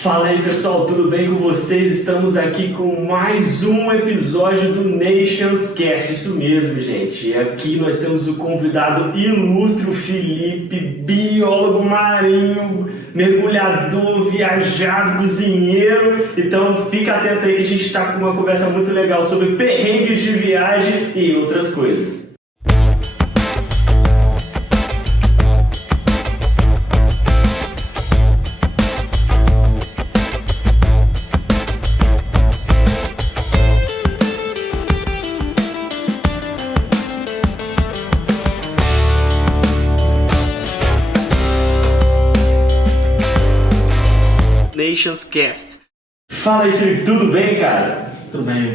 Fala aí pessoal, tudo bem com vocês? Estamos aqui com mais um episódio do Nations Cast, isso mesmo, gente. Aqui nós temos o convidado ilustre, o Felipe, biólogo marinho, mergulhador, viajado, cozinheiro. Então fica atento aí que a gente está com uma conversa muito legal sobre perrengues de viagem e outras coisas. Nations Cast. Fala aí, Felipe, tudo bem, cara? Tudo bem.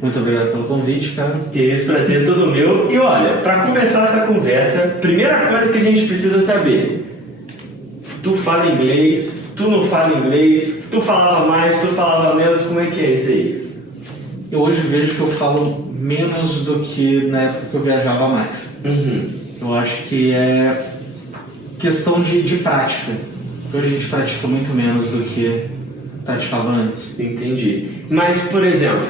Muito obrigado pelo convite, cara. Que esse prazer é todo meu. E olha, para começar essa conversa, primeira coisa que a gente precisa saber: tu fala inglês, tu não fala inglês, tu falava mais, tu falava menos, como é que é isso aí? Eu hoje vejo que eu falo menos do que na época que eu viajava mais. Eu acho que é questão de prática. Hoje a gente pratica muito menos do que praticava antes. Entendi. Mas, por exemplo,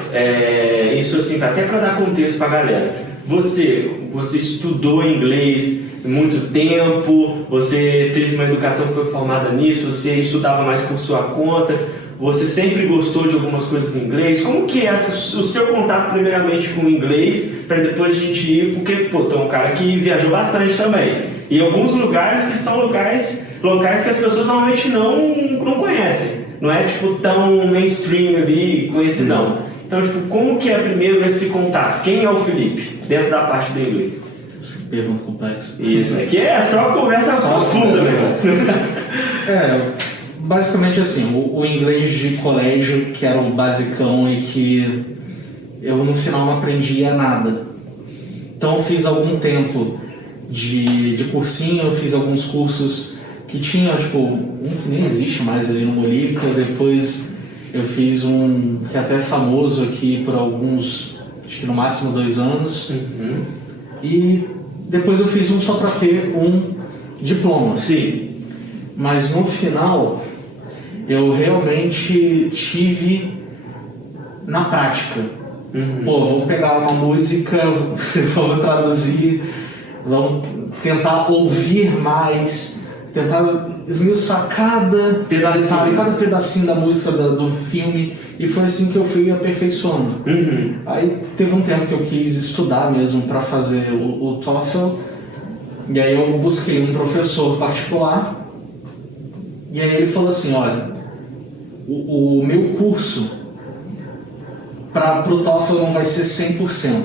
isso assim, até para dar contexto para a galera. Você estudou inglês muito tempo, você teve uma educação que foi formada nisso, você estudava mais por sua conta, você sempre gostou de algumas coisas em inglês. Como que é o seu contato primeiramente com o inglês, para depois a gente ir, porque, pô, tem um cara que viajou bastante também. E alguns lugares que são locais que as pessoas normalmente não conhecem. Não é, tipo, tão mainstream ali, conhecidão. Então, tipo, como que é primeiro esse contato? Quem é o Felipe, dentro da parte do inglês? Pergunta complexa. Isso aqui é só conversa profunda, né? Basicamente assim, o inglês de colégio, que era o basicão e que eu no final não aprendia nada. Então eu fiz algum tempo de cursinho, eu fiz alguns cursos que tinha, tipo, um que nem existe mais ali no Molica. Depois eu fiz um que é até famoso aqui por alguns, acho que no máximo 2 anos. E depois eu fiz um só para ter um diploma. Sim. Mas no final eu realmente tive na prática. Pô, vamos pegar uma música, vamos traduzir, vamos tentar ouvir mais, tentar esmiuçar cada pedacinho da música do filme, e foi assim que eu fui aperfeiçoando. Aí teve um tempo que eu quis estudar mesmo para fazer o TOEFL, e aí eu busquei um professor particular, e aí ele falou assim: olha, o meu curso para o TOEFL não vai ser 100%,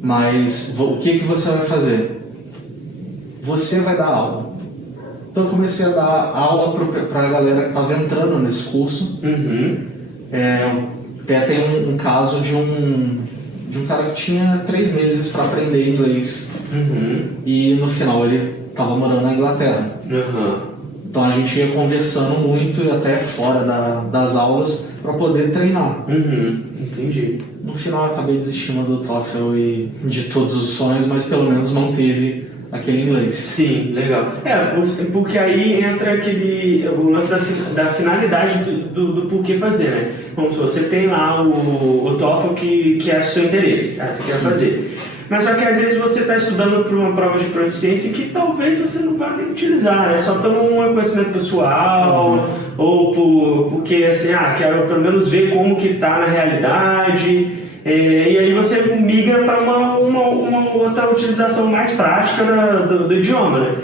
mas o que você vai fazer? Você vai dar aula. Então eu comecei a dar aula para a galera que estava entrando nesse curso. Tem um caso de um cara que tinha 3 meses para aprender inglês. E no final ele estava morando na Inglaterra. Então a gente ia conversando muito e até fora das aulas para poder treinar. Entendi. No final eu acabei desistindo do TOEFL e de todos os sonhos, mas pelo menos manteve aquele inglês. Sim, legal. Porque aí entra o lance da finalidade do porquê fazer, né? Como se você tem lá o TOEFL que é o seu interesse, que você quer fazer. Mas só que às vezes você está estudando para uma prova de proficiência que talvez você não vá nem utilizar, né? Só pelo conhecimento pessoal, ou porque assim, quero pelo menos ver como que está na realidade. E aí você migra para uma outra utilização mais prática do idioma, né?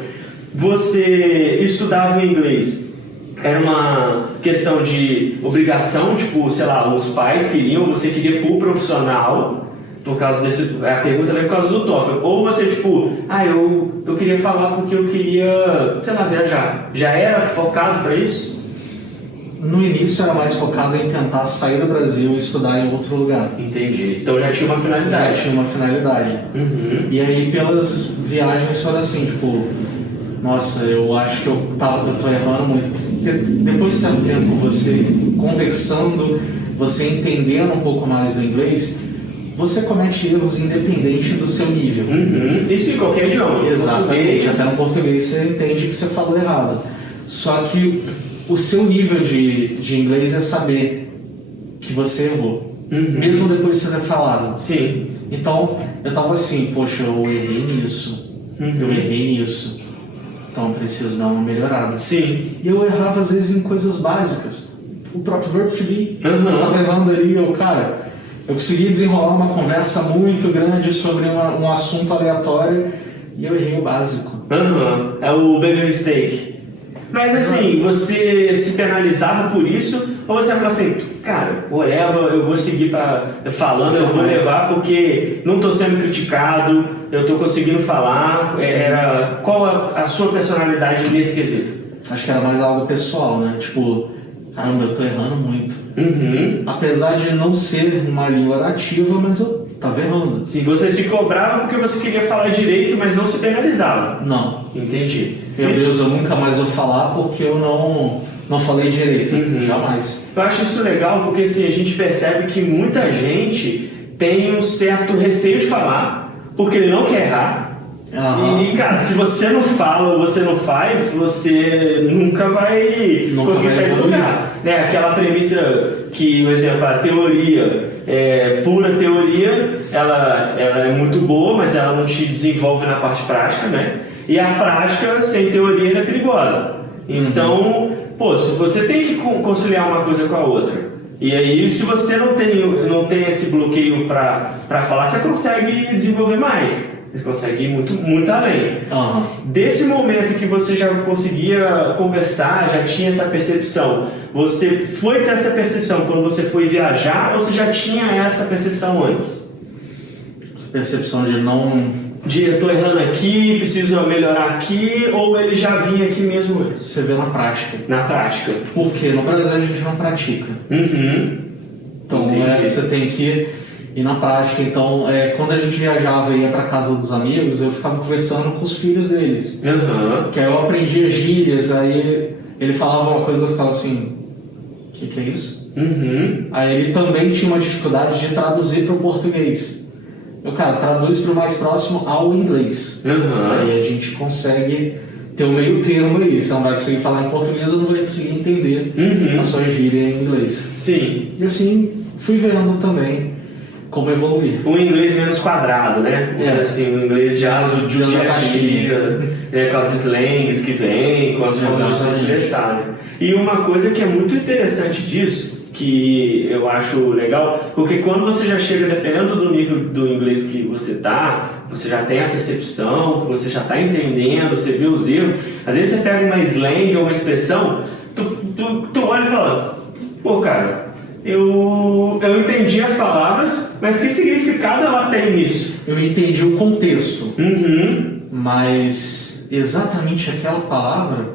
Você estudava o inglês, era uma questão de obrigação, tipo, sei lá, os pais queriam, você queria pôr profissional, por causa a pergunta era por causa do TOEFL, ou você tipo, eu queria falar porque eu queria, sei lá, viajar. Já era focado para isso? No início era mais focado em tentar sair do Brasil e estudar em outro lugar. Entendi. Então já tinha uma finalidade. Já tinha uma finalidade. E aí pelas viagens foram assim, tipo, nossa, eu acho que eu tô errando muito. Porque depois de certo tempo você conversando, você entendendo um pouco mais do inglês, você comete erros independente do seu nível. Isso em qualquer idioma. Exatamente. Até no português você entende que você falou errado. Só que o seu nível de inglês é saber que você errou, mesmo depois de você ter falado. Sim. Então, eu tava assim, poxa, eu errei nisso, eu errei nisso, então eu preciso dar uma melhorada. Sim. E eu errava às vezes em coisas básicas, o próprio verbo to be, eu tava errando ali, eu consegui desenrolar uma conversa muito grande sobre um assunto aleatório e eu errei o básico. É o baby mistake. Mas assim, você se penalizava por isso? Ou você fala assim, cara, whatever, eu vou seguir falando, eu vou levar porque não estou sendo criticado, eu estou conseguindo falar. Qual a sua personalidade nesse quesito? Acho que era mais algo pessoal, né? Tipo, caramba, eu tô errando muito. Apesar de não ser uma língua nativa, mas eu tava errando. Sim, você se cobrava porque você queria falar direito, mas não se penalizava. Não. Entendi. Meu Deus, eu nunca mais vou falar porque eu não falei direito. Jamais. Eu acho isso legal porque assim, a gente percebe que muita gente tem um certo receio de falar, porque ele não quer errar. E, cara, se você não fala ou você não faz, você nunca vai conseguir sair do lugar. Né? Aquela premissa que, por exemplo, a teoria, pura teoria, ela é muito boa, mas ela não te desenvolve na parte prática, né? E a prática, sem teoria, ela é perigosa. Então, pô, se você tem que conciliar uma coisa com a outra. E aí, se você não tem esse bloqueio para falar, você consegue desenvolver mais. Você consegue ir muito além. Desse momento que você já conseguia conversar, já tinha essa percepção, você foi ter essa percepção quando você foi viajar ou você já tinha essa percepção antes? Essa percepção de não... Eu tô errando aqui, preciso melhorar aqui, ou ele já vinha aqui mesmo antes? Você vê na prática. Na prática. Porque no Brasil a gente não pratica. Então você tem que ir na prática. Então, quando a gente viajava e ia para casa dos amigos, eu ficava conversando com os filhos deles. Que aí eu aprendia gírias, aí ele falava uma coisa e eu ficava assim, o que é isso? Aí ele também tinha uma dificuldade de traduzir para o português. Cara, traduz para o mais próximo ao inglês. Aí a gente consegue ter um meio termo aí. Você não vai conseguir falar em português, eu não vou conseguir entender a sua gíria em inglês. Sim. E assim, fui vendo também como evoluir. Um inglês menos quadrado, né? Assim, um inglês já do dia a dia, com as slangs que vem, com as formas de se expressar, né? E uma coisa que é muito interessante disso, que eu acho legal, porque quando você já chega, dependendo do nível do inglês que você tá, você já tem a percepção, que você já está entendendo, você vê os erros. Às vezes você pega uma slang ou uma expressão, tu olha e fala, pô, cara, eu entendi as palavras, mas que significado ela tem nisso? Eu entendi o contexto, mas exatamente aquela palavra,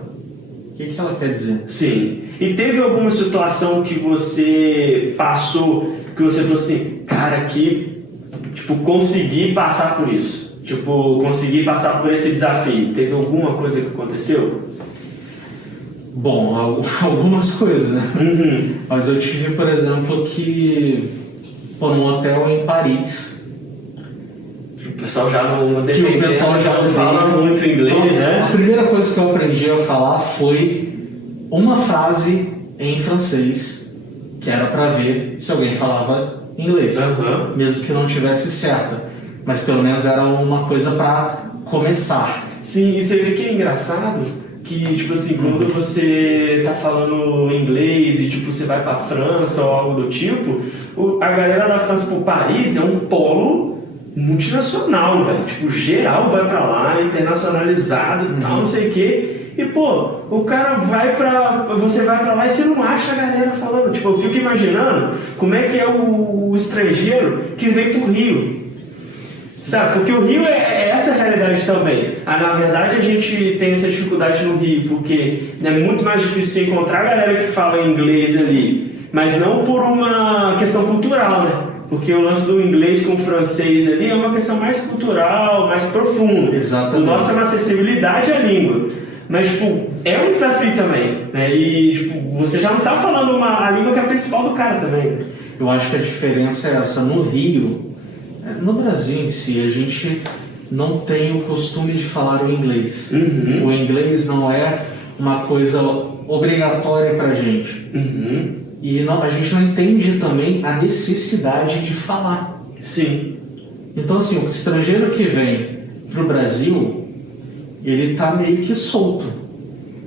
o que ela quer dizer? Sim. E teve alguma situação que você passou, que você falou assim, cara, aqui, tipo, consegui passar por isso? Tipo, consegui passar por esse desafio. Teve alguma coisa que aconteceu? Bom, algumas coisas, né? Mas eu tive, por exemplo, que num hotel em Paris. O pessoal já não fala muito inglês, né? A primeira coisa que eu aprendi a falar foi uma frase em francês, que era para ver se alguém falava inglês, mesmo que não tivesse certa, mas pelo menos era uma coisa para começar. Sim, e você vê que é engraçado que, tipo assim, quando você tá falando inglês e, tipo, você vai pra França ou algo do tipo, a galera da França, por Paris, é um polo multinacional, velho. Tipo, geral vai pra lá, internacionalizado e tal, não sei o quê. E, pô, você vai pra lá e você não acha a galera falando. Tipo, eu fico imaginando como é que é o estrangeiro que vem pro Rio. Sabe, porque o Rio é essa realidade também. Na verdade, a gente tem essa dificuldade no Rio, porque é muito mais difícil você encontrar a galera que fala inglês ali, mas não por uma questão cultural, né? Porque o lance do inglês com o francês ali é uma questão mais cultural, mais profunda. Exatamente. O nosso é uma acessibilidade à língua. Mas, tipo, é um desafio também, né? E, tipo, você já não tá falando a língua que é a principal do cara também. Eu acho que a diferença é essa. No Rio, no Brasil em si, a gente não tem o costume de falar o inglês. O inglês não é uma coisa obrigatória pra gente. E a gente não entende também a necessidade de falar. Sim. Então, assim, o estrangeiro que vem pro Brasil, ele tá meio que solto.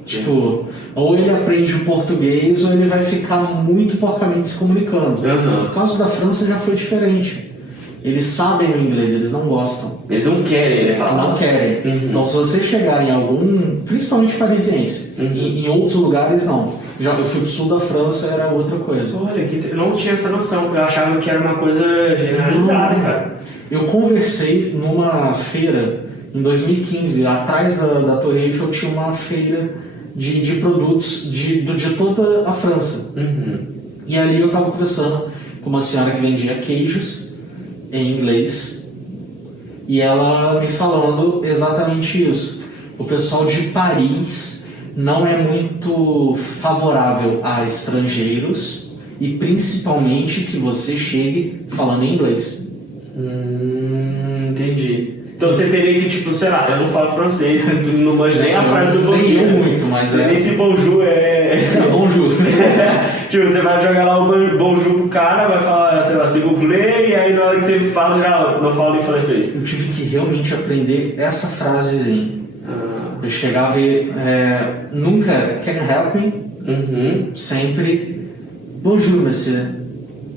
Tipo, ou ele aprende o português ou ele vai ficar muito porcamente se comunicando. Por causa da França já foi diferente. Eles sabem o inglês, eles não gostam. Eles não querem, né? Falar. Não querem. Então, se você chegar em algum, principalmente parisiense, em outros lugares não. Já eu fui pro sul da França, era outra coisa. Olha, eu não tinha essa noção, eu achava que era uma coisa generalizada, cara. Eu conversei numa feira em 2015, atrás da Torre Eiffel tinha uma feira de produtos de toda a França. E ali eu estava conversando com uma senhora que vendia queijos em inglês e ela me falando exatamente isso. O pessoal de Paris não é muito favorável a estrangeiros e principalmente que você chegue falando inglês. Entendi. Então você teria que, tipo, sei lá, eu não falo francês, tu não manja nem a frase do bonjour. Muito, mas nem se bonjour é bonjour. Tipo, você vai jogar lá o bonjour pro cara, vai falar, sei lá, s'il vous plaît, e aí na hora que você fala, já não fala em francês. Eu tive que realmente aprender essa frasezinha. Eu chegava e nunca, can you help me? Sempre, bonjour, monsieur,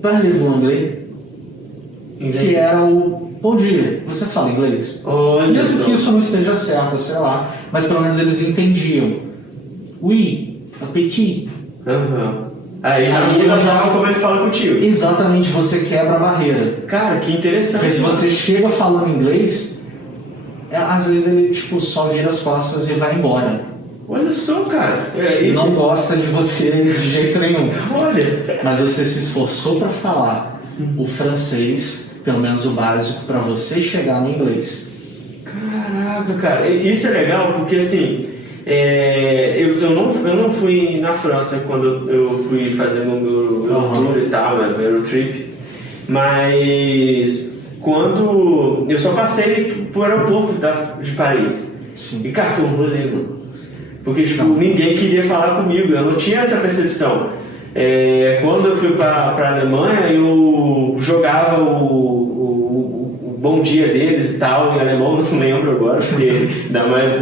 parlez-vous anglais? Que era o bom dia, você fala inglês? Mesmo que isso não esteja certo, sei lá, mas pelo menos eles entendiam. Oui, appétit. Aí já como ele fala contigo. Exatamente, você quebra a barreira. Cara, que interessante. Porque se você chega falando inglês, às vezes ele tipo, só vira as costas e vai embora. Olha só, cara. Não gosta de você de jeito nenhum. Olha. Mas você se esforçou para falar o francês, pelo menos o básico, para você chegar no inglês. Caraca, cara. Isso é legal porque assim, eu não fui na França quando eu fui fazendo o meu tour e tal, meu Eurotrip, mas quando eu só passei pro aeroporto de Paris. Sim. E cara, foi um rolê, mano. Porque tipo, ninguém queria falar comigo, eu não tinha essa percepção. Quando eu fui pra Alemanha, eu jogava o bom dia deles e tal, em alemão, não lembro agora, porque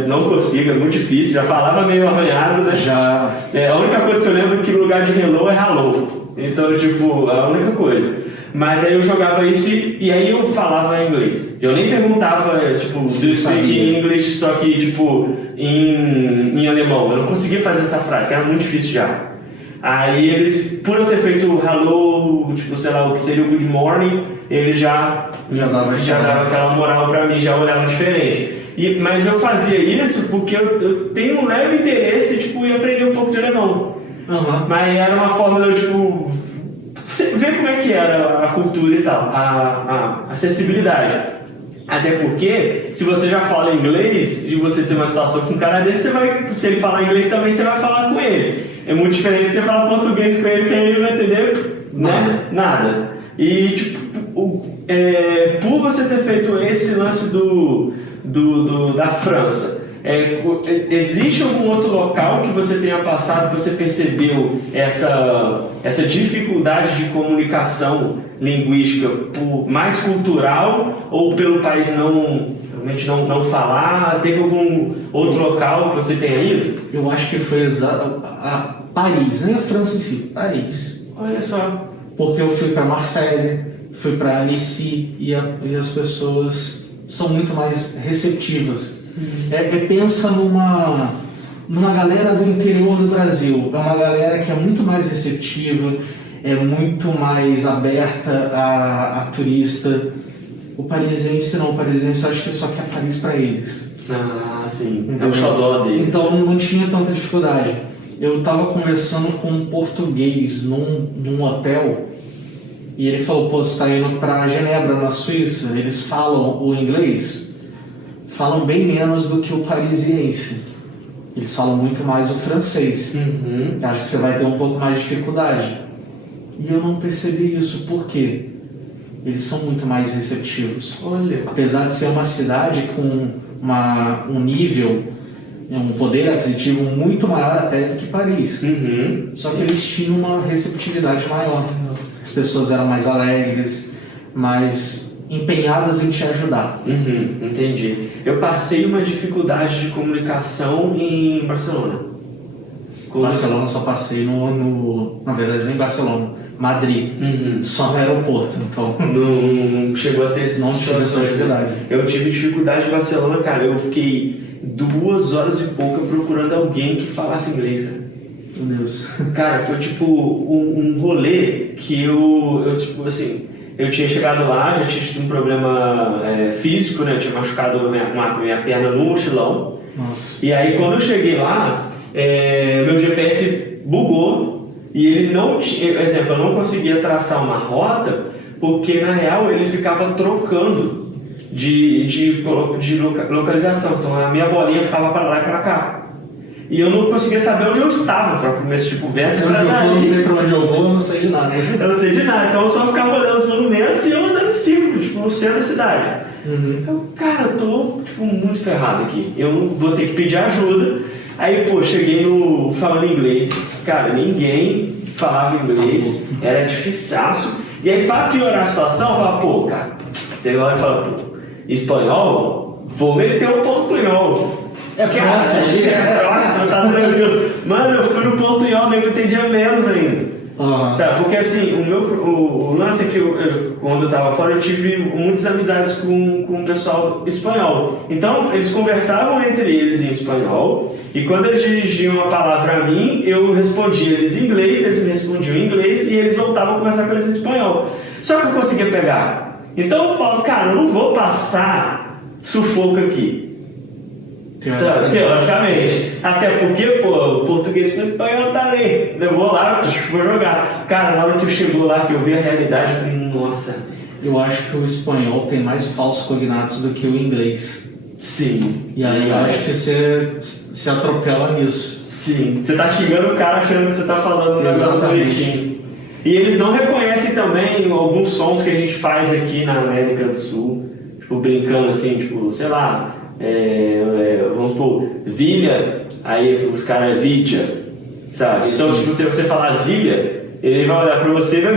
não consigo, é muito difícil, já falava meio arranhado, né? A única coisa que eu lembro é que no lugar de hello é hello, então tipo, a única coisa. Mas aí eu jogava isso e aí eu falava inglês. Eu nem perguntava, tipo, do you speak English, só que tipo, em alemão. Eu não conseguia fazer essa frase, que era muito difícil já. Aí eles, por eu ter feito hello, tipo, sei lá, o que seria o good morning, eles já dava aquela moral pra mim, já olhava diferente. Mas eu fazia isso porque eu tenho um leve interesse, tipo, em aprender um pouco de alemão. Mas era uma forma de eu, tipo, ver como é que era a cultura e tal, a acessibilidade. Até porque, se você já fala inglês e você tem uma situação com um cara desse, se ele falar inglês também, você vai falar com ele. É muito diferente você falar português com ele, que aí ele vai entender nada. E, tipo, por você ter feito esse lance da França, existe algum outro local que você tenha passado que você percebeu essa dificuldade de comunicação linguística por mais cultural ou pelo país realmente não falar? Teve algum outro local que você tenha ido? Eu acho que foi a Paris, nem a França em si, Paris. Olha só. Porque eu fui para Marseille, fui para Annecy e as pessoas são muito mais receptivas. Pensa numa galera do interior do Brasil, é uma galera que é muito mais receptiva, é muito mais aberta a turista. O parisiense não, o parisiense acho que só quer Paris para eles. Sim, é o xodó dele. Então não tinha tanta dificuldade. Eu estava conversando com um português num hotel e ele falou, você está indo para Genebra, na Suíça, eles falam o inglês? Falam bem menos do que o parisiense. Eles falam muito mais o francês. Acho que você vai ter um pouco mais de dificuldade. E eu não percebi isso, por quê? Eles são muito mais receptivos. Olha. Apesar de ser uma cidade com um nível um poder aquisitivo muito maior até do que Paris. Só que sim. eles tinham uma receptividade maior. As pessoas eram mais alegres, mais empenhadas em te ajudar. Entendi. Eu passei uma dificuldade de comunicação em Barcelona. Barcelona só passei na verdade nem Barcelona, Madrid, só no aeroporto, então Não chegou a ter esse não tive essa dificuldade. Eu tive dificuldade em Barcelona, cara. Eu fiquei 2 horas e pouca procurando alguém que falasse inglês, cara. Meu Deus. Cara, foi tipo um rolê que eu tipo assim, eu tinha chegado lá, já tinha tido um problema físico, né? Eu tinha machucado minha perna no mochilão. Nossa. E aí quando eu cheguei lá, meu GPS bugou e ele não tinha, exemplo, eu não conseguia traçar uma rota porque na real ele ficava trocando de localização. Então a minha bolinha ficava para lá e para cá. E eu não conseguia saber onde eu estava para começar, tipo, verso para Eu não sei pra onde eu vou, eu não sei de nada. Eu não sei de nada, então eu só ficava olhando os monumentos e eu andando em círculo, tipo, no centro da cidade. Eu, cara, eu tô, tipo, muito ferrado aqui. Eu vou ter que pedir ajuda. Aí, pô, cheguei falando inglês. Cara, ninguém falava inglês, era difiçaço. E aí, pra piorar a situação, eu falava, pô, cara, tem hora que fala, pô, espanhol, vou meter um portunhol. É próximo, próximo, tá tranquilo. Mano, eu fui no portunhol, eu entendia menos ainda. Sabe, porque assim, o lance é que quando eu tava fora, eu tive muitas amizades com o pessoal espanhol. Então, eles conversavam entre eles em espanhol, e quando eles dirigiam a palavra a mim, eu respondia eles em inglês, eles me respondiam em inglês, e eles voltavam a conversar com eles em espanhol. Só que eu conseguia pegar. Então eu falo, cara, eu não vou passar sufoco aqui. Teoricamente. Até porque, pô, o português com o espanhol tá ali. Eu vou lá, vou jogar. Cara, na hora que eu chego lá, que eu vi a realidade, eu falei, nossa. Eu acho que o espanhol tem mais falsos cognatos do que o inglês. Sim. E aí eu acho que você se atropela nisso. Sim. Você tá xingando o cara achando que você tá falando um negócio bonitinho. E eles não reconhecem também alguns sons que a gente faz aqui na América do Sul. Tipo, brincando assim, tipo, sei lá. Vamos supor, vilha, aí os caras é vidja, sabe? Então, tipo, se você falar vilha, ele vai olhar pra você e vai.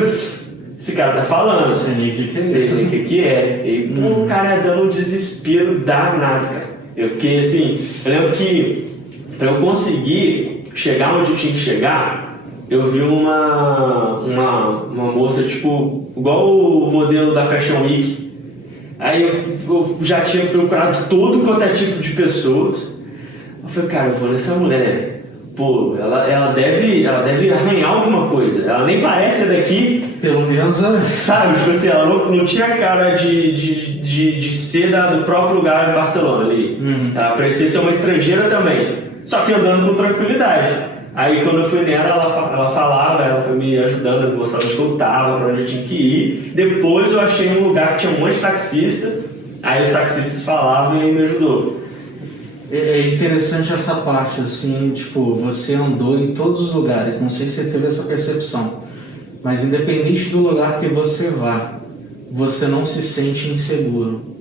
Esse cara tá falando. Você nem o que é isso. Você nem o que é. E o cara dando um desespero danado, cara. Eu fiquei assim. Eu lembro que pra eu conseguir chegar onde eu tinha que chegar, eu vi uma moça, tipo, igual o modelo da Fashion Week. Aí eu já tinha procurado todo quanto é tipo de pessoas. Eu falei, cara, eu vou nessa mulher. Pô, ela deve arranhar alguma coisa. Ela nem parece ser daqui. Pelo menos sabe, tipo assim, ela não tinha cara de ser do próprio lugar de Barcelona ali. Ela parecia ser uma estrangeira também. Só que andando com tranquilidade. Aí quando eu fui nela, ela falava, ela foi me ajudando, me mostrando onde eu estava, para onde eu tinha que ir. Depois eu achei um lugar que tinha um monte de taxista, aí os taxistas falavam e me ajudou. É interessante essa parte, assim, tipo, você andou em todos os lugares, não sei se você teve essa percepção, mas independente do lugar que você vá, você não se sente inseguro.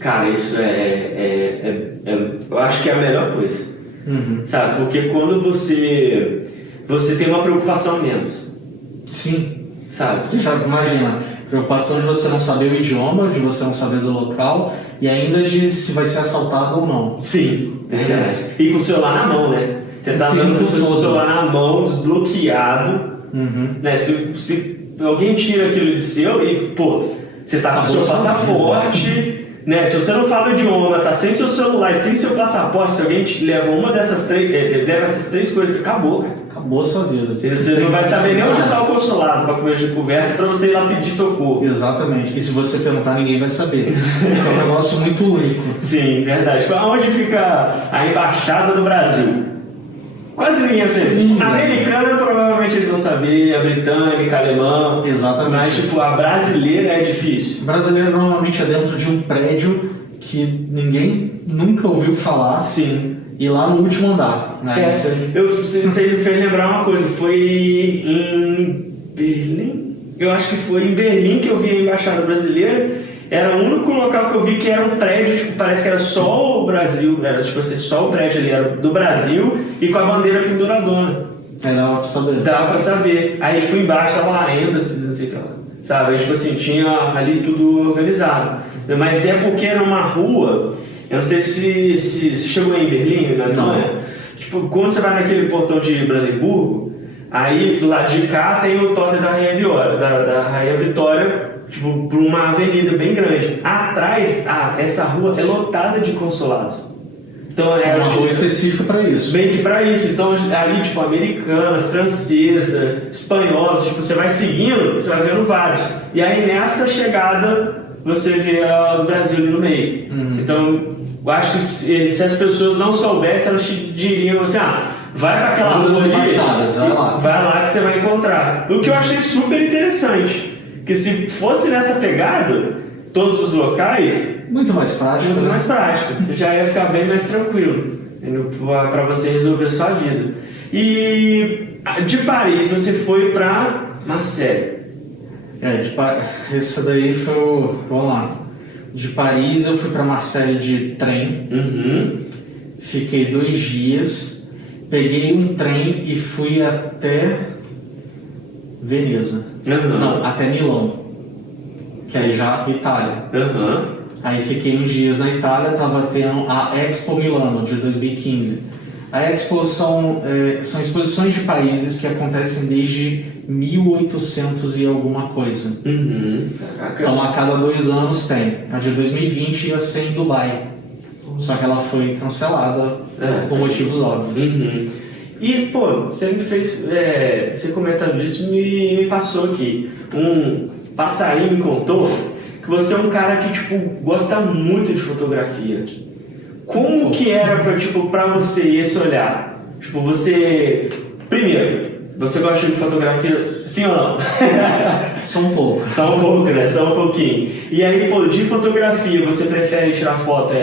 Cara, isso eu acho que é a melhor coisa. Sabe, porque quando você tem uma preocupação menos. Sim. Sabe? Porque já imagina, preocupação de você não saber o idioma, de você não saber do local e ainda de se vai ser assaltado ou não. Sim, é verdade. E com o celular na mão, né? Você tá andando com o celular na mão, desbloqueado, né? Se alguém tira aquilo de seu e, pô, você tá com o seu passaporte... Né? Se você não fala o idioma, tá sem seu celular e sem seu passaporte, se alguém te leva uma dessas três, leva essas 3 coisas, acabou, cara. Acabou a sua vida. E você não vai saber nem onde está o consulado para começar de conversa para você ir lá pedir socorro. Exatamente. E se você perguntar, ninguém vai saber. É um negócio muito único. Sim, verdade. Onde fica a embaixada do Brasil? Quase ninguém sabe. A americana provavelmente eles vão saber, a britânica, a alemã. Exatamente. Mas tipo, a brasileira é difícil. O brasileiro normalmente é dentro de um prédio que ninguém nunca ouviu falar. Sim. E lá no último andar. Né? Você me fez lembrar uma coisa. Foi em Berlim? Eu acho que foi em Berlim que eu vi a embaixada brasileira. era o único local que eu vi que era um prédio, tipo, parece que era só o Brasil, era tipo assim, só o prédio ali era do Brasil e com a bandeira penduradona. Aí dava pra saber. Dava pra saber. Aí, tipo, embaixo tava lá, ainda, não sei o que lá. Sabe? Aí, tipo assim, tinha ali tudo organizado. Mas é porque era uma rua, eu não sei se chegou em Berlim, na Alemanha. Tipo, quando você vai naquele portão de Brandenburgo, aí do lado de cá tem o totem da Rainha Vitória, tipo, por uma avenida bem grande. Atrás, essa rua é lotada de consulados. Então é uma rua específica para isso. Bem que para isso. Então ali, tipo, americana, francesa, espanhola, tipo, você vai seguindo, você vai vendo vários. E aí nessa chegada você vê a do Brasil ali no meio. Então, eu acho que se as pessoas não soubessem, elas te diriam assim, vai para aquela rua ali, vai lá que você vai encontrar. O que eu achei super interessante, que se fosse nessa pegada, todos os locais... Muito mais prático. Muito mais prático. Você já ia ficar bem mais tranquilo para você resolver a sua vida. E de Paris, você foi para Marseille. Esse daí foi o... Vamos lá. De Paris eu fui para Marseille de trem. Fiquei 2 dias. Peguei um trem e fui até Veneza. Não, até Milão. Que aí já Itália. Aí fiquei uns dias na Itália, estava tendo a Expo Milano de 2015. A Expo são exposições de países que acontecem desde 1800 e alguma coisa. Então a cada 2 anos tem. A de 2020 ia ser em Dubai. Só que ela foi cancelada por motivos óbvios. E, pô, você me fez... você comentando disso me passou aqui. Um passarinho me contou que você é um cara que, tipo, gosta muito de fotografia. Como que era pra você esse olhar? Tipo, você... Primeiro, você gosta de fotografia, sim ou não? Só um pouco. Só um pouco, né? Só um pouquinho. E aí, pô, de fotografia, você prefere tirar foto,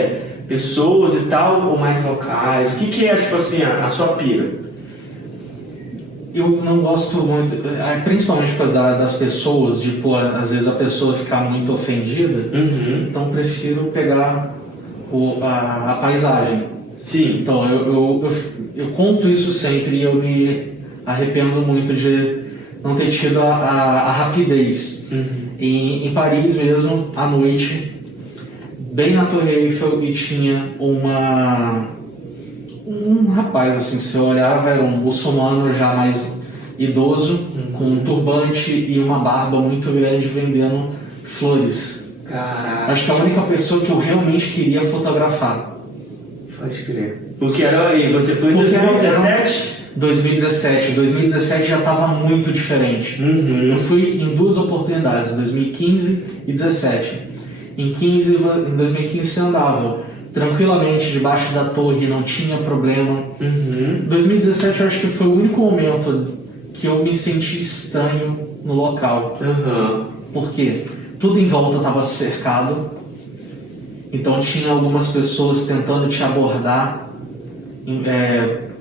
pessoas e tal, ou mais locais? O que é, tipo assim, a sua pira? Eu não gosto muito, principalmente por causa das pessoas, tipo, às vezes a pessoa ficar muito ofendida, então prefiro pegar a paisagem. Sim. Então eu conto isso sempre e eu me arrependo muito de não ter tido a rapidez. Em Paris mesmo, à noite, bem na Torre Eiffel, e tinha um rapaz, assim, se eu olhava, era um muçulmano já mais idoso, com um turbante e uma barba muito grande, vendendo flores. Caraca. Acho que é a única pessoa que eu realmente queria fotografar. Pode crer. Porque era aí, você foi em 2017? 2017 já estava muito diferente. Eu fui em 2 oportunidades, 2015 e 2017. Em 2015 você andava tranquilamente debaixo da torre, não tinha problema. 2017 eu acho que foi o único momento que eu me senti estranho no local. Por quê? Tudo em volta estava cercado, então tinha algumas pessoas tentando te abordar,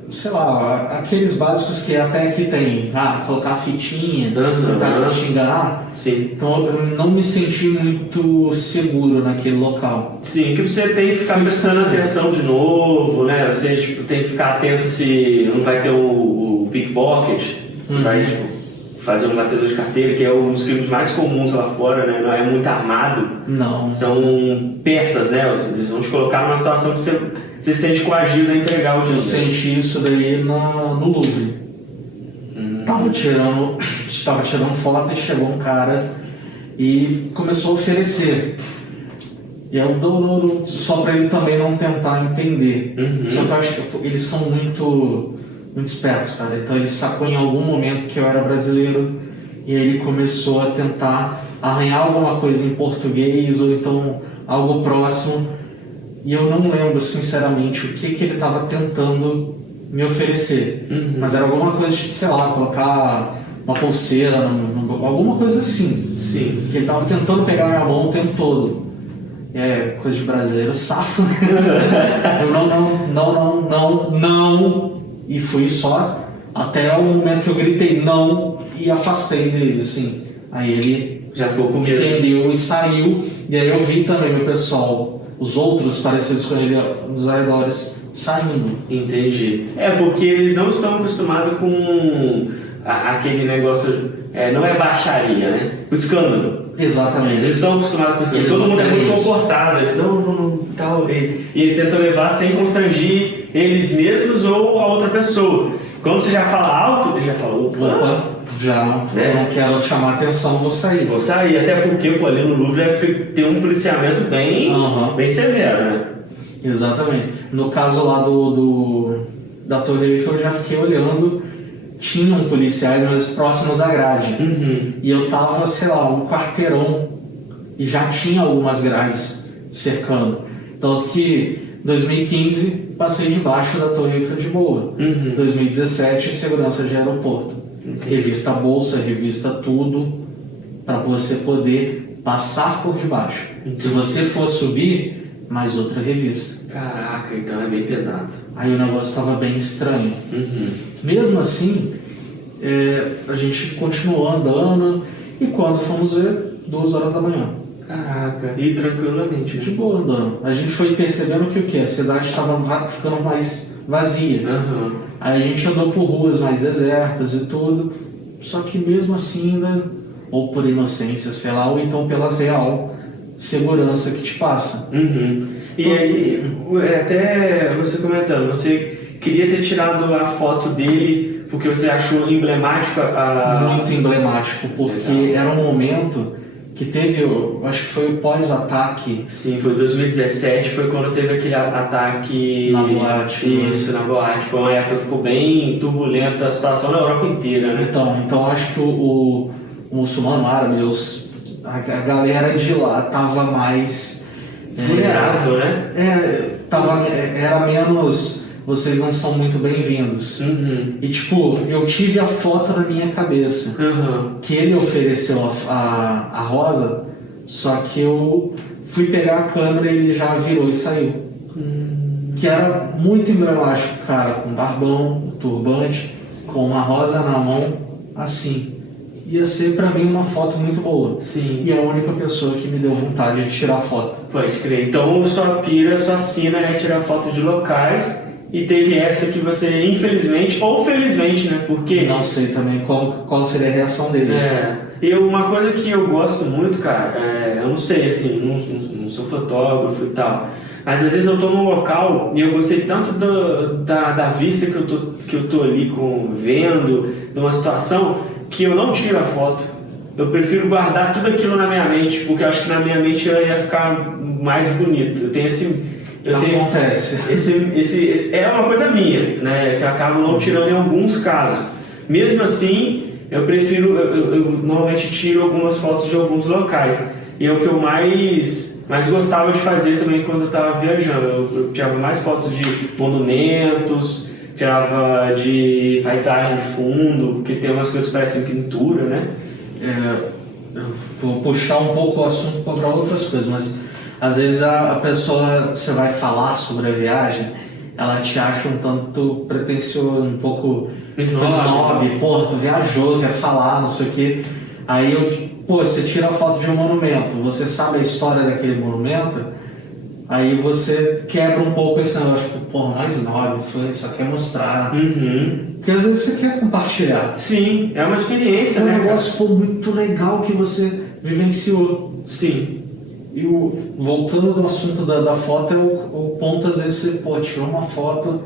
sei lá, aqueles básicos que até aqui tem, colocar fitinha, tentar te enganar. Sim. Então eu não me senti muito seguro naquele local. Sim, que você tem que ficar prestando atenção de novo, né? Você tipo, tem que ficar atento se não vai ter o pickpocket, vai tipo, fazer um batedor de carteira, que é um dos crimes mais comuns lá fora, né? Não é muito armado. Não. São peças, né? Eles vão te colocar numa situação que você se sente coagido a entregar o dinheiro. Eu senti isso daí no Louvre. Tava tirando foto e chegou um cara e começou a oferecer. E eu dou só para ele também não tentar entender. Só que eu acho que eles são muito espertos, cara. Então ele sacou em algum momento que eu era brasileiro e aí ele começou a tentar arranhar alguma coisa em português ou então algo próximo. E eu não lembro, sinceramente, o que ele estava tentando me oferecer. Mas era alguma coisa de, sei lá, colocar uma pulseira, alguma coisa assim. Sim. Ele estava tentando pegar minha mão o tempo todo. Coisa de brasileiro, safo. Eu não. E fui só até o momento que eu gritei não e afastei dele, assim. Aí ele Já ficou com medo. Entendeu e saiu. E aí eu vi também o pessoal, os outros parecidos com ele nos arredores, saindo. Entendi. Porque eles não estão acostumados com aquele negócio, não é baixaria, né? O escândalo. Exatamente. Eles estão acostumados com isso. Todo mundo é muito comportado. Eles não, tal. E eles tentam levar sem constrangir eles mesmos ou a outra pessoa. Quando você já fala alto, ele já fala, opa, já não quero chamar atenção, vou sair. Vou sair, até porque pô, ali no Louvre tem um policiamento bem severo, né? Exatamente. No caso lá da Torre Eiffel, eu já fiquei olhando, tinham policiais, mas próximos à grade. E eu tava, sei lá, um quarteirão e já tinha algumas grades cercando. Tanto que em 2015 passei debaixo da Torre Eiffel de boa. 2017 segurança de aeroporto. Revista bolsa, revista tudo, para você poder passar por debaixo. Se você for subir, mais outra revista. Caraca, então é bem pesado. Aí o negócio estava bem estranho. Mesmo assim, a gente continuou andando e quando fomos ver, 2 horas da manhã. Caraca, e tranquilamente. De boa andando. A gente foi percebendo que o quê? A cidade estava ficando mais vazia. Aí a gente andou por ruas mais desertas e tudo. Só que mesmo assim ainda, ou por inocência, sei lá, ou então pela real segurança que te passa. E aí, até você comentando, você queria ter tirado a foto dele porque você achou emblemático Muito emblemático, porque era um momento que teve, eu acho que foi o pós-ataque. Sim, foi 2017, foi quando teve aquele ataque... Na boate. Isso, na boate. Foi uma época que ficou bem turbulenta a situação na Europa inteira, né? Então acho que o muçulmano árabe, a galera de lá tava mais... vulnerável, né? Era menos... Vocês não são muito bem-vindos. E tipo, eu tive a foto na minha cabeça que ele ofereceu a rosa, só que eu fui pegar a câmera e ele já virou e saiu. Que era muito emblemático, cara, com barbão, turbante, com uma rosa na mão, assim. Ia ser pra mim uma foto muito boa. Sim. E a única pessoa que me deu vontade de tirar foto. Pode crer. Então sua sina é tirar foto de locais. E teve essa que você, infelizmente, ou felizmente, né? Porque... Não sei também qual seria a reação dele. Uma coisa que eu gosto muito, cara, eu não sei, assim, não sou fotógrafo e tal, mas às vezes eu tô num local e eu gostei tanto da vista que eu tô ali vendo, de uma situação, que eu não tiro a foto. Eu prefiro guardar tudo aquilo na minha mente, porque eu acho que na minha mente ela ia ficar mais bonita. Eu tenho é uma coisa minha, né, que eu acabo não tirando em alguns casos. Mesmo assim, eu prefiro, eu normalmente tiro algumas fotos de alguns locais. E é o que eu mais gostava de fazer também quando eu estava viajando. Eu tirava mais fotos de monumentos, tirava de paisagem de fundo, porque tem umas coisas que parecem pintura, né? Eu vou puxar um pouco o assunto para outras coisas, mas às vezes a pessoa, você vai falar sobre a viagem, ela te acha um tanto pretencioso, um pouco snob. Pô, tu viajou, quer falar, não sei o quê. Aí você tira a foto de um monumento, você sabe a história daquele monumento, aí você quebra um pouco esse negócio, tipo, pô, não é snob, só quer mostrar. Porque às vezes você quer compartilhar. Sim, é uma experiência, né? É um negócio muito legal que você vivenciou. Sim. E voltando ao assunto da foto, o ponto às vezes você tirou uma foto,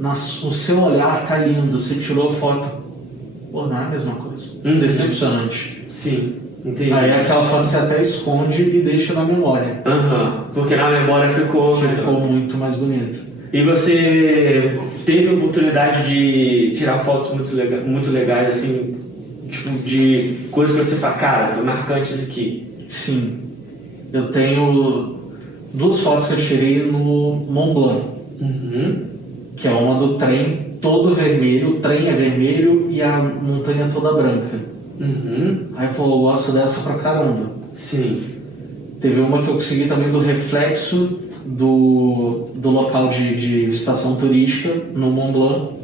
o seu olhar tá lindo, você tirou foto, não é a mesma coisa. Decepcionante. Sim, entendi. Aí aquela foto você até esconde e deixa na memória. Porque na memória ficou muito mais bonito. E você teve a oportunidade de tirar fotos muito legais, assim, tipo, de coisas que você fala, cara, foi marcante isso aqui? Sim. Eu tenho 2 fotos que eu tirei no Mont Blanc, que é uma do trem todo vermelho, o trem é vermelho e a montanha toda branca. Aí, eu gosto dessa pra caramba. Sim. Teve uma que eu consegui também do reflexo do local de estação turística no Mont Blanc,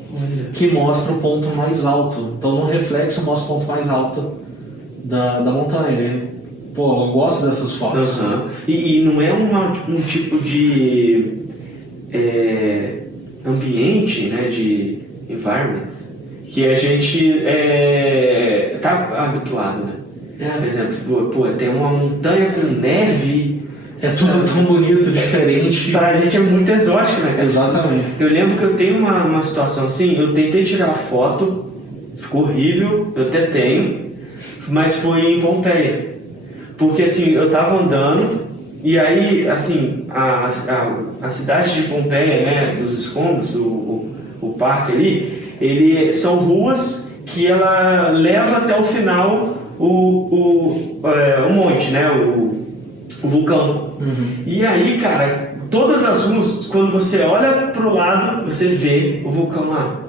que mostra o ponto mais alto. Então no reflexo mostra o ponto mais alto da montanha. Pô, eu gosto dessas fotos. E não é um tipo de ambiente, né, de environment, que a gente tá habituado, né? Por exemplo, pô, tem uma montanha com neve. É tudo tão bonito, diferente. Pra gente é muito exótico, né, cara? Exatamente. Eu lembro que eu tenho uma situação assim, eu tentei tirar foto, ficou horrível, eu até tenho, mas foi em Pompeia. Porque assim, eu tava andando, e aí, assim, a cidade de Pompeia, né, dos escombros, o parque ali, são ruas que ela leva até o final o monte, né, o vulcão. E aí, cara, todas as ruas, quando você olha pro lado, você vê o vulcão lá.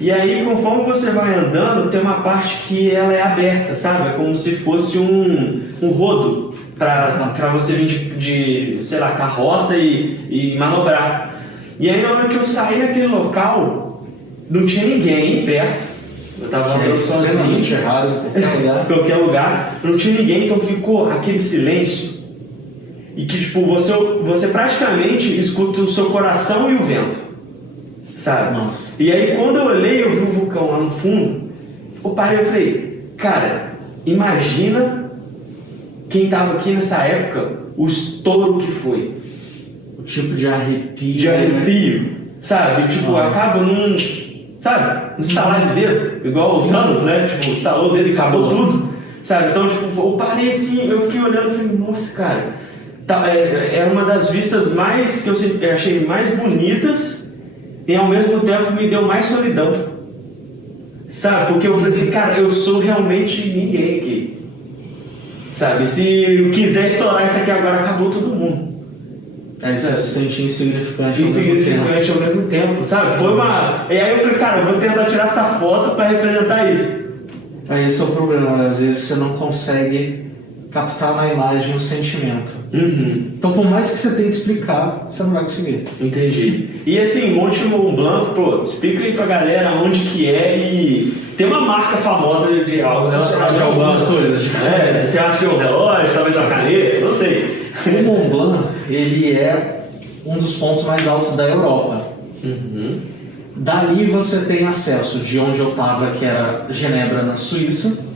E aí, conforme você vai andando, tem uma parte que ela é aberta, sabe? É como se fosse um rodo para você vir de, sei lá, carroça e manobrar. E aí, na hora que eu saí naquele local, não tinha ninguém perto. Eu tava andando sozinho, errado, em qualquer lugar. Não tinha ninguém, então ficou aquele silêncio. E que, tipo, você praticamente escuta o seu coração e o vento, sabe? Nossa. E aí, quando eu olhei, eu vi o vulcão lá no fundo, eu parei e falei, cara, imagina quem tava aqui nessa época, o estouro que foi. O tipo de arrepio. De arrepio, sabe? Tipo, acaba num, sabe? Um estalar de dedo, igual o Thanos, né? Tipo, estalou o dedo e acabou tudo, sabe? Então, tipo, eu parei assim, eu fiquei olhando e falei, nossa, cara, é uma das vistas mais, que eu achei mais bonitas e ao mesmo tempo me deu mais solidão, sabe? Porque eu falei assim, cara, eu sou realmente ninguém aqui, sabe? Se eu quiser estourar isso aqui agora, acabou todo mundo. Aí você se sente insignificante ao mesmo tempo, sabe? Foi uma... E aí eu falei, cara, eu vou tentar tirar essa foto para representar isso. Aí esse é o problema, às vezes você não consegue captar na imagem o sentimento. Então, por mais que você tente explicar, você não vai conseguir. Entendi. E assim, Monte Mont Blanc, pô, explica aí pra galera onde que é e... Tem uma marca famosa de algo relacionado a algumas coisas. Você acha que é um relógio, talvez uma caneta, não sei. O Mont Blanc, ele é um dos pontos mais altos da Europa. Dali você tem acesso de onde eu estava, que era Genebra, na Suíça.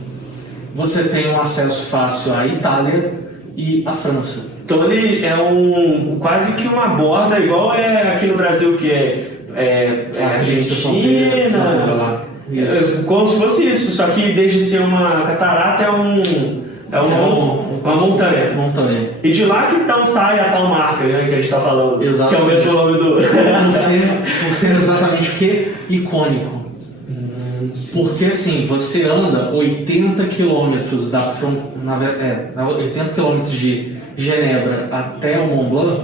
Você tem um acesso fácil à Itália e à França. Então ele é quase que uma borda, igual aqui no Brasil, que é Argentina. Como se fosse isso, só que em vez de ser uma catarata é uma montanha. E de lá que então sai a tal marca, né, que a gente está falando. Exatamente. Que é o mesmo nome do... por ser exatamente o que? Icônico. Porque assim, você anda 80 quilômetros 80 quilômetros de Genebra até o Mont Blanc,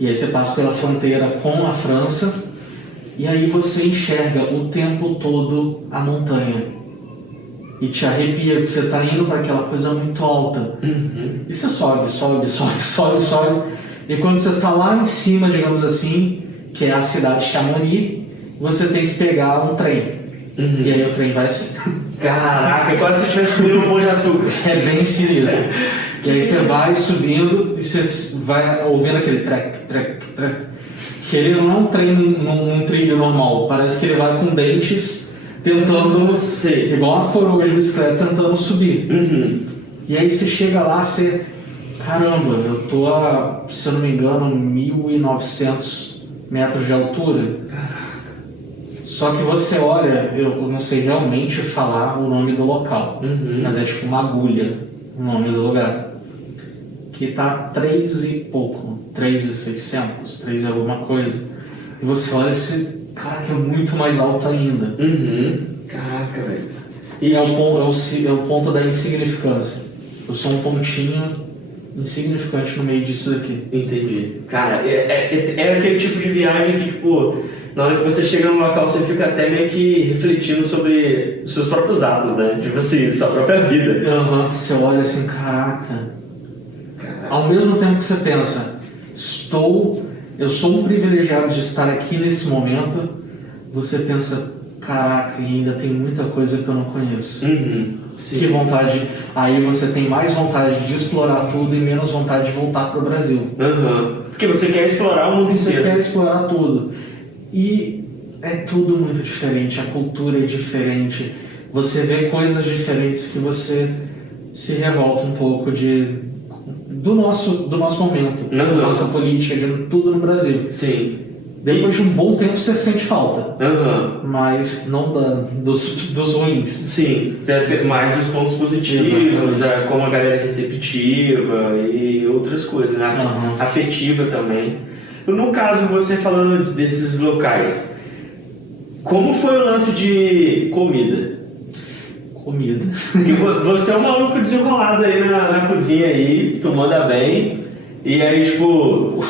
e aí você passa pela fronteira com a França, e aí você enxerga o tempo todo a montanha. E te arrepia, porque você está indo para aquela coisa muito alta. E você sobe. E quando você está lá em cima, digamos assim, que é a cidade de Chamonix, você tem que pegar um trem. E aí o trem vai assim. Caraca, é quase se tivesse subindo um Pão de Açúcar. É bem sinistro. E aí você vai subindo e você vai ouvindo aquele trek. Que ele não é um trem num trilho normal. Parece que ele vai com dentes tentando, igual uma coroa de bicicleta, tentando subir. E aí você chega lá, você... Caramba, eu tô a, se eu não me engano, 1.900 metros de altura. Só que você olha, eu não sei realmente falar o nome do local, mas é tipo uma agulha o nome do lugar. Que tá 3 e pouco, 3.600, 3 e alguma coisa. E você olha esse, cara, que é muito mais alto ainda. Caraca, velho. E é o ponto da insignificância. Eu sou um pontinho insignificante no meio disso daqui. Entendi. Cara, é aquele tipo de viagem que, tipo, na hora que você chega no local, você fica até meio que refletindo sobre os seus próprios atos, né? Tipo assim, sua própria vida. Você olha assim, caraca. Ao mesmo tempo que você pensa, eu sou um privilegiado de estar aqui nesse momento, você pensa, caraca, e ainda tem muita coisa que eu não conheço. Sim. Que vontade. Aí você tem mais vontade de explorar tudo e menos vontade de voltar pro Brasil. Porque você quer explorar o mundo Você inteiro. quer explorar tudo. E é tudo muito diferente, a cultura é diferente. Você vê coisas diferentes que você se revolta um pouco do nosso momento, da nossa política, de tudo no Brasil. Sim. Depois de um bom tempo você sente falta, mas não dos ruins. Sim, mais os pontos positivos, como a galera é receptiva e outras coisas, né? Afetiva também. No caso, você falando desses locais, como foi o lance de comida? Comida. Você é um maluco desenrolado aí na cozinha aí, tu manda bem. E aí, tipo,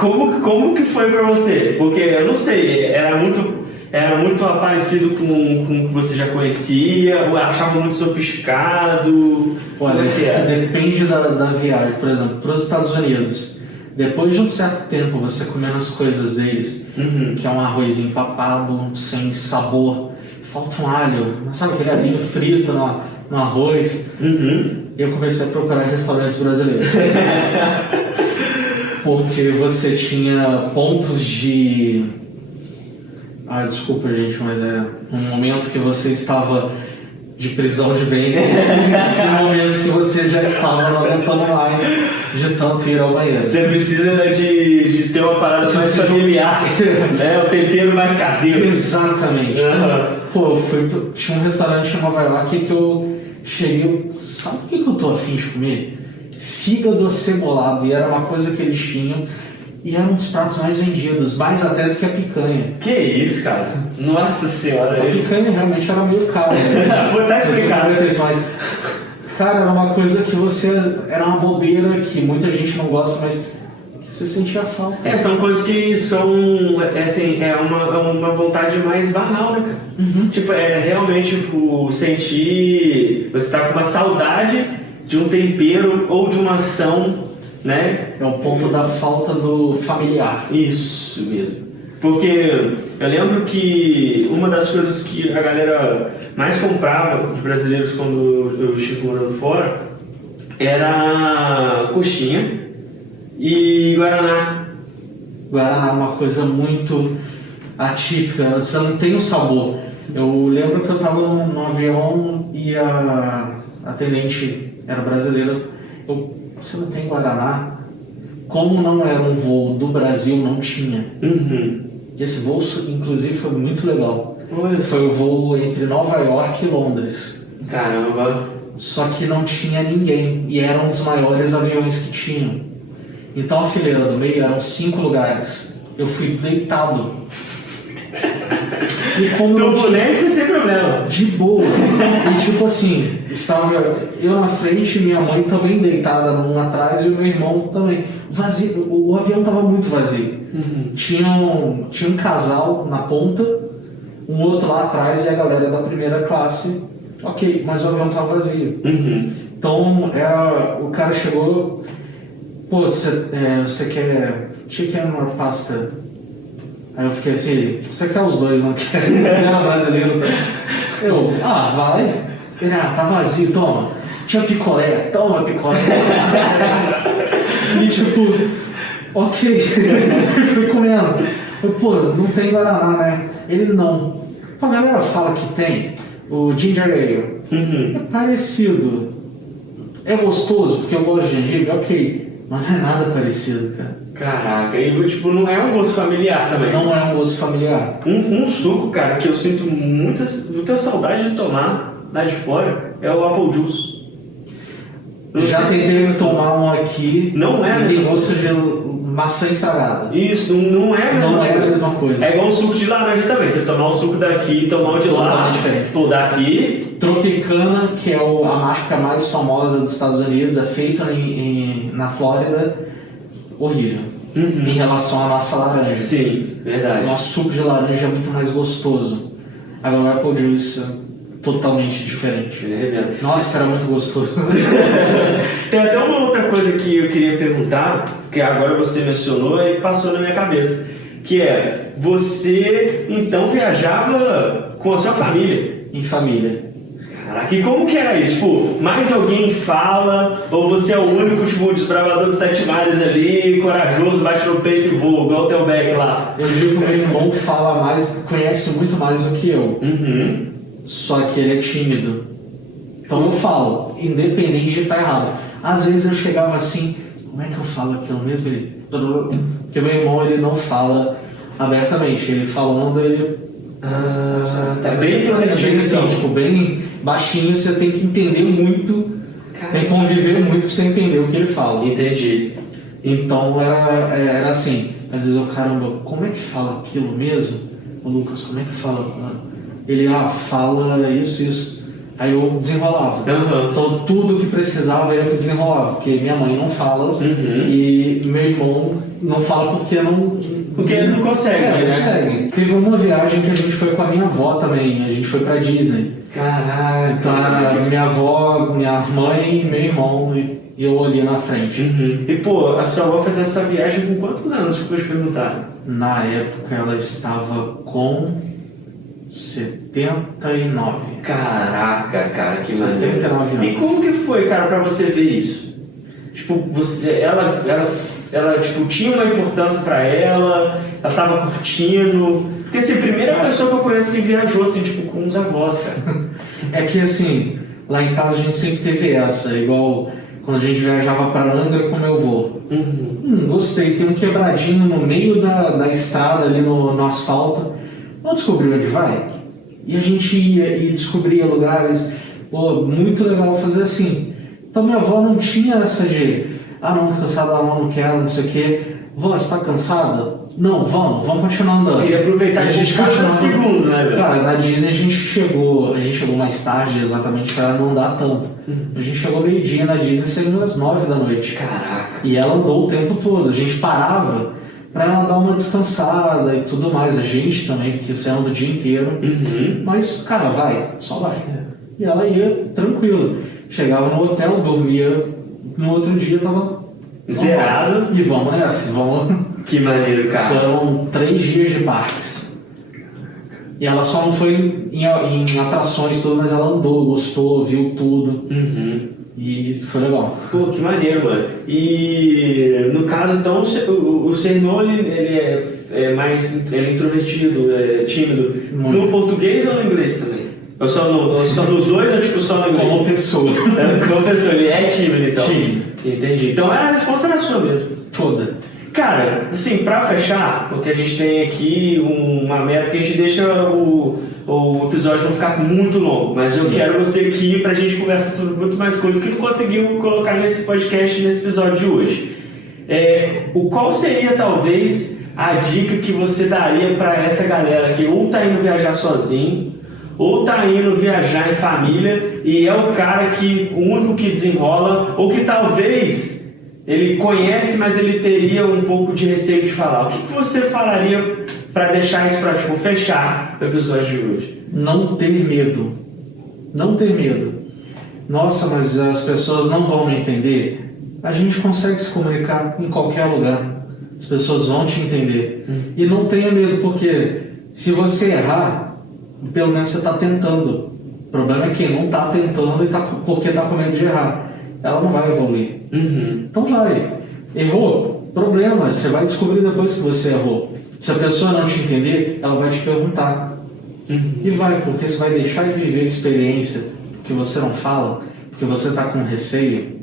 como que foi pra você? Porque eu não sei, era muito parecido com o que você já conhecia, ou achava muito sofisticado? Olha, depende da viagem. Por exemplo, para os Estados Unidos, depois de um certo tempo você comendo as coisas deles, que é um arroz empapado, sem sabor, falta um alho, sabe aquele alhinho frito no arroz? Eu comecei a procurar restaurantes brasileiros. Porque você tinha pontos de... desculpa, gente, mas é um momento que você estava de prisão de ventre e momentos que você já estava não aguentando mais de tanto ir ao banheiro. Você precisa de ter uma parada mais familiar, né? O tempero mais caseiro. Exatamente. Pô, tinha um restaurante em Nova York que eu cheguei... Sabe o que eu tô afim de comer? Fígado acebolado, e era uma coisa que eles tinham, e era um dos pratos mais vendidos, mais até do que a picanha. Que isso, cara? Nossa senhora. A picanha realmente era meio cara, né? Pô, tá explicado. Mas, cara, era uma coisa que era uma bobeira que muita gente não gosta, mas você sentia falta. São coisas que são, assim, uma vontade mais banal, né, cara? Tipo, realmente, tipo, sentir, você tá com uma saudade de um tempero ou de uma ação, né? É o ponto da falta do familiar. Isso mesmo. Porque eu lembro que uma das coisas que a galera mais comprava, os brasileiros, quando eu estive morando fora, era coxinha e guaraná. Guaraná é uma coisa muito atípica, você não tem o sabor. Eu lembro que eu estava no avião e a atendente era brasileira. Você não tem guaraná? Como não era um voo do Brasil, não tinha. Esse voo, inclusive, foi muito legal. Foi o voo entre Nova York e Londres. Caramba! Só que não tinha ninguém, e eram os maiores aviões que tinham. Então a fileira do meio eram 5 lugares. Eu fui deitado. E como turbulência sem problema. De boa. E tipo assim, estava eu na frente, minha mãe também deitada num atrás e o meu irmão também. Vazio. O avião estava muito vazio. Tinha um casal na ponta, um outro lá atrás e a galera da primeira classe. Ok, mas o avião estava vazio. Então o cara chegou, pô, você quer chicken or pasta? Aí eu fiquei assim, você quer os dois, não quer? Ele era brasileiro também. Eu, vai. Ele, tá vazio, toma. Tinha picolé, toma picolé. E tipo, ok. Fui comendo. Eu, pô, não tem guaraná, né? Ele, não. A galera fala que tem o ginger ale. É parecido. É gostoso, porque eu gosto de gengibre, ok. Mas não é nada parecido, cara. Caraca, e tipo, não é um gosto familiar também. Não é um gosto familiar. Um suco, cara, que eu sinto muita saudade de tomar lá de fora é o apple juice. Já tentei tomar um aqui. Não é, e tem gosto de maçã estragada. Isso, não é a mesma coisa. É igual o suco de laranja também. Você tomar o suco daqui e tomar o de lá. Diferente. Pô, daqui. Tropicana, que é a marca mais famosa dos Estados Unidos, é feita na Flórida. Horrível. Em relação à nossa laranja. Sim, verdade. Nosso suco de laranja é muito mais gostoso. Agora o apple juice é totalmente diferente. Nossa, era muito gostoso. Tem até uma outra coisa que eu queria perguntar, que agora você mencionou e passou na minha cabeça, que é, você então viajava Com a sua família? Em família. Caraca, e como que era isso? Tipo, mais alguém fala, ou você é o único, tipo, desbravador de 7 mares ali, corajoso, bate no peito e voa, igual o teu Beck lá? Eu digo que meu irmão fala mais, conhece muito mais do que eu. Uhum. Só que ele é tímido. Então eu falo, independente de estar errado. Às vezes eu chegava assim, como é que eu falo aquilo mesmo? Porque meu irmão, ele não fala abertamente. Ele falando, ele... tá bem introvertido, assim, tipo, bem baixinho, você tem que entender muito, tem que conviver muito pra você entender o que ele fala. Entendi. Então era assim, às vezes eu, caramba, como é que fala aquilo mesmo? O Lucas, como é que fala? Ele, fala isso. Aí eu desenrolava. Uhum. Então tudo que precisava era que desenrolava, porque minha mãe não fala e meu irmão não fala porque ele não consegue. Não consegue. Teve uma viagem que a gente foi com a minha avó também, a gente foi pra Disney. Caraca. Então era minha avó, minha mãe e meu irmão e eu ali na frente. Uhum. E pô, a sua avó fez essa viagem com quantos anos? Deixa eu te perguntar. Na época ela estava com 79. Caraca, cara, que maneiro. 79 anos. E como que foi, cara, pra você ver isso? Tipo, ela tipo, tinha uma importância pra ela tava curtindo. Porque assim, a primeira pessoa que eu conheço que viajou, assim, tipo, com os avós, cara. É que assim, lá em casa a gente sempre teve essa, igual quando a gente viajava pra Angra com meu avô. Gostei, tem um quebradinho no meio da estrada ali no asfalto. Vamos descobrir onde vai? E a gente ia e descobria lugares. Pô, muito legal fazer assim. Então minha avó não tinha essa de não, tô cansada, não quero, não sei o quê. Vó, você tá cansada? Não, vamos continuar andando. E aproveitar a gente cada segundo, né, velho? Cara, na Disney a gente chegou mais tarde exatamente para não dar tanto. A gente chegou meio-dia na Disney, saímos às 9 da noite. Caraca. E ela andou o tempo todo. A gente parava para ela dar uma descansada e tudo mais. A gente também, porque você anda o dia inteiro. Mas, cara, só vai. E ela ia tranquilo. Chegava no hotel, dormia, no outro dia tava zerado. E vamos nessa, vamos. Que maneiro, cara. Foram 3 dias de parques. E ela só não foi em atrações tudo, mas ela andou, gostou, viu tudo. E foi legal. Pô, que maneiro, mano. E no caso, então, o seu irmão, ele é mais introvertido, tímido. Muito. No português ou no inglês também? Ou só nos dois ou tipo só no inglês? Como pessoa. Como pessoa, ele é tímido então? Tímido. Entendi. Então a resposta era sua mesmo. Toda. Cara, assim, pra fechar, porque a gente tem aqui uma meta que a gente deixa o episódio não ficar muito longo, mas eu quero você aqui pra gente conversar sobre muito mais coisas que não conseguimos colocar nesse podcast, nesse episódio de hoje. Qual seria, talvez, a dica que você daria pra essa galera que ou tá indo viajar sozinho, ou tá indo viajar em família e é o cara o único que desenrola, ou que talvez ele conhece, mas ele teria um pouco de receio de falar. O que você falaria para deixar isso para fechar o episódio de hoje? Não ter medo. Não ter medo. Nossa, mas as pessoas não vão me entender. A gente consegue se comunicar em qualquer lugar. As pessoas vão te entender. E não tenha medo, porque se você errar, pelo menos você está tentando. O problema é quem não está tentando porque está com medo de errar. Ela não vai evoluir. Então vai. Errou? Problema. Você vai descobrir depois que você errou. Se a pessoa não te entender, ela vai te perguntar. E vai, porque você vai deixar de viver a experiência porque você não fala, porque você está com receio.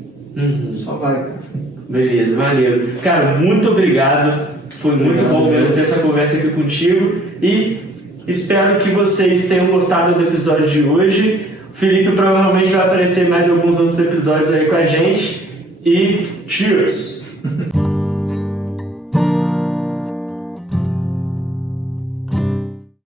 Só vai, cara. Beleza, maneiro. Cara, muito obrigado. Foi muito bom mesmo ter essa conversa aqui contigo. E espero que vocês tenham gostado do episódio de hoje. O Felipe provavelmente vai aparecer em mais alguns outros episódios aí com a gente. E cheers!